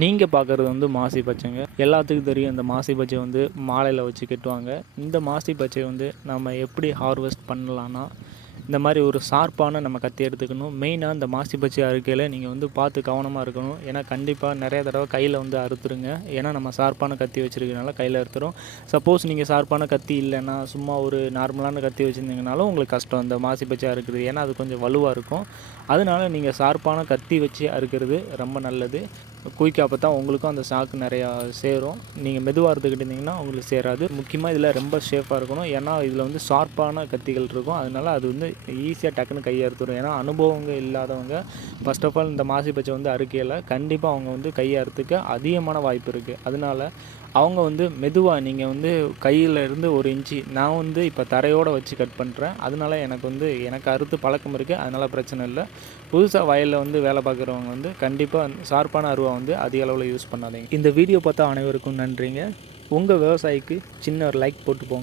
நீங்கள் பார்க்குறது வந்து மாசி பச்சைங்க. எல்லாத்துக்கும் தெரியும் இந்த மாசி பச்சை வந்து மாலையில் வச்சு கட்டுவாங்க. இந்த மாசி பச்சை வந்து நம்ம எப்படி ஹார்வெஸ்ட் பண்ணலான்னா, இந்த மாதிரி ஒரு ஷார்ப்பான நம்ம கத்தி எடுத்துக்கணும். மெயினாக இந்த மாசி பச்சை அறுக்கையில் நீங்கள் வந்து பார்த்து கவனமாக இருக்கணும். ஏன்னா கண்டிப்பாக நிறைய தடவை கையில் வந்து அறுத்துருங்க. ஏன்னா நம்ம ஷார்ப்பான கத்தி வச்சுருக்கனால கையில் அறுத்துரும். சப்போஸ் நீங்கள் ஷார்ப்பான கத்தி இல்லைன்னா சும்மா ஒரு நார்மலான கத்தி வச்சுருந்தீங்கனாலும் உங்களுக்கு கஷ்டம் இந்த மாசி பச்சை அறுக்கிறது. ஏன்னா அது கொஞ்சம் வலுவாக இருக்கும். அதனால நீங்கள் ஷார்ப்பான கத்தி வச்சு அறுக்கிறது ரொம்ப நல்லது. குயிக்காக அப்போ தான் உங்களுக்கும் அந்த ஷாக்கு நிறையா சேரும். நீங்கள் மெதுவாக அறுத்துக்கிட்டு இருந்தீங்கன்னா உங்களுக்கு சேராது. முக்கியமாக இதில் ரொம்ப சேஃபாக இருக்கணும். ஏன்னா இதில் வந்து ஷார்ப்பான கத்திகள் இருக்கும். அதனால் அது வந்து ஈஸியாக டக்குன்னு கையை அறுத்துடும். ஏன்னா அனுபவங்க இல்லாதவங்க ஃபர்ஸ்ட் ஆஃப் ஆல் இந்த மாசி பச்சை வந்து அறுக்கையில் கண்டிப்பாக அவங்க வந்து கையை அறுத்துக்க அதிகமான வாய்ப்பு இருக்குது. அதனால அவங்க வந்து மெதுவாக நீங்கள் வந்து கையில் இருந்து 1 இன்ச்சு நான் வந்து இப்போ தரையோடு வச்சு கட் பண்ணுறேன். அதனால எனக்கு அறுத்து பழக்கம் இருக்குது. அதனால் பிரச்சனை இல்லை. புதுசாக வயலில் வந்து வேலை பார்க்குறவங்க வந்து கண்டிப்பாக ஷார்ப்பான அருவா வந்து அதிக அளவில் யூஸ் பண்ணாதீங்க. இந்த வீடியோ பார்த்தா அனைவருக்கும் நன்றிங்க. உங்கள் விவசாயிக்கு சின்ன ஒரு லைக் போட்டு போங்க.